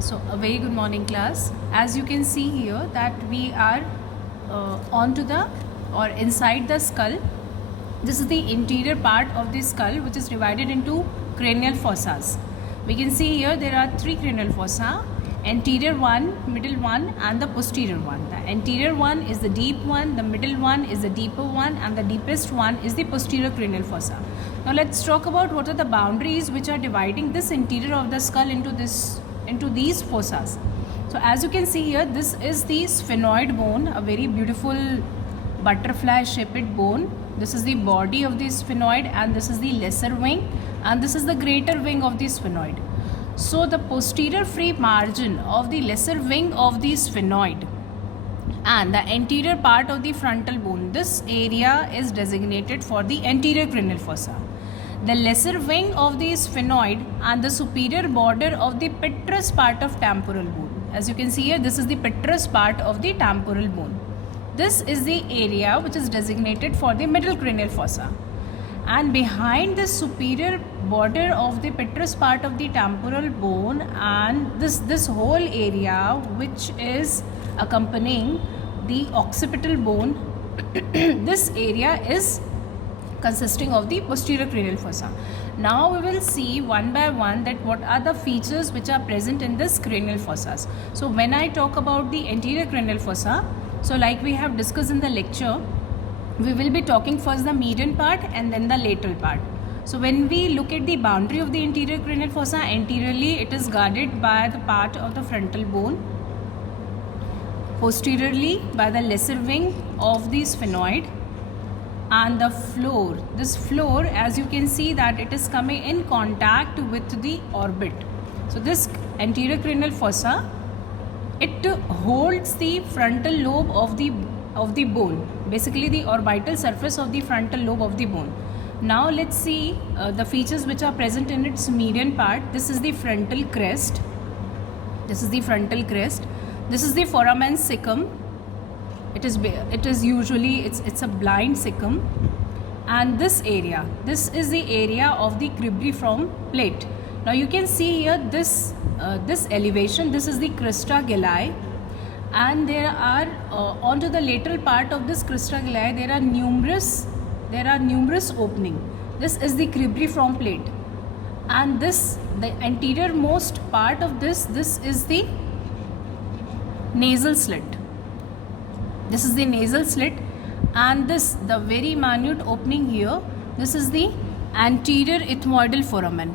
So a very good morning class. As you can see here that we are onto the or inside the skull. This is the interior part of the skull, which is divided into cranial fossas. We can see here there are three cranial fossa: anterior one, middle one, and the posterior one. The anterior one is the deep one, the middle one is the deeper one, and the deepest one is the posterior cranial fossa. Now let's talk about what are the boundaries which are dividing this interior of the skull into these fossas. So as you can see here, this is the sphenoid bone, a very beautiful butterfly shaped bone. This is the body of the sphenoid, and this is the lesser wing, and this is the greater wing of the sphenoid. So the posterior free margin of the lesser wing of the sphenoid and the anterior part of the frontal bone, this area is designated for the anterior cranial fossa. The lesser wing of the sphenoid and the superior border of the petrous part of temporal bone. As you can see here, this is the petrous part of the temporal bone. This is the area which is designated for the middle cranial fossa. And behind this superior border of the petrous part of the temporal bone and this whole area which is accompanying the occipital bone, this area is consisting of the posterior cranial fossa. Now we will see one by one that what are the features which are present in this cranial fossas. So when I talk about the anterior cranial fossa, so like we have discussed in the lecture, we will be talking first the median part and then the lateral part. So when we look at the boundary of the anterior cranial fossa, anteriorly it is guarded by the part of the frontal bone, posteriorly by the lesser wing of the sphenoid, and the floor. This floor, as you can see that it is coming in contact with the orbit. So this anterior cranial fossa, it holds the frontal lobe of the bone, basically the orbital surface of the frontal lobe of the bone. Now let's see the features which are present in its median part. This is the frontal crest. This is the frontal crest. This is the foramen cecum. It is usually it's a blind cecum, and this is the area of the cribriform plate. Now you can see here this elevation. This is the crista galli, and there are onto the lateral part of this crista galli there are numerous opening. This is the cribriform plate, and the anterior most part of this is the nasal slit. This is the nasal slit, and the very minute opening here, this is the anterior ethmoidal foramen.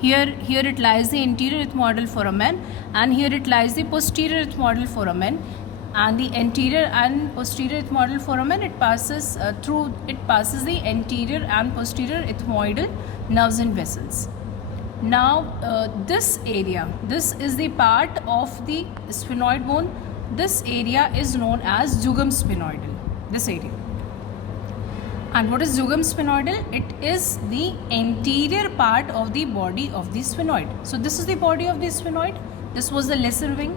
Here it lies the anterior ethmoidal foramen, and here it lies the posterior ethmoidal foramen. And the anterior and posterior ethmoidal foramen, it passes the anterior and posterior ethmoidal nerves and vessels. Now this area, this is the part of the sphenoid bone. This area is known as jugum sphenoidal, this area. And what is jugum sphenoidal? It is the anterior part of the body of the sphenoid. So this is the body of the sphenoid. This was the lesser wing.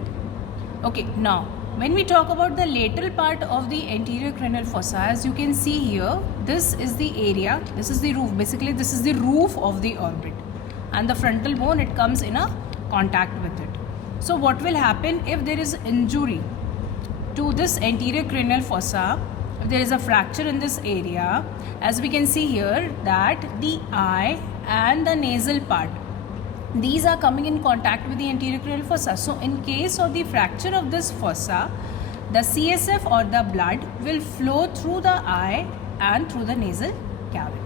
Okay, now when we talk about the lateral part of the anterior cranial fossa, as you can see here, this is the area, this is the roof. Basically this is the roof of the orbit, and the frontal bone, it comes in a contact with it. So what will happen if there is injury to this anterior cranial fossa, if there is a fracture in this area, as we can see here that the eye and the nasal part, these are coming in contact with the anterior cranial fossa. So in case of the fracture of this fossa, the CSF or the blood will flow through the eye and through the nasal cavity.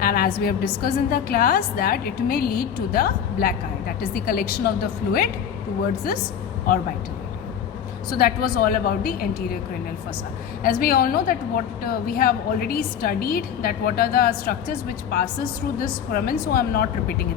And as we have discussed in the class, that it may lead to the black eye, that is the collection of the fluid towards this orbital area. So that was all about the anterior cranial fossa. As we all know that what we have already studied, that what are the structures which passes through this foramen, so I am not repeating it.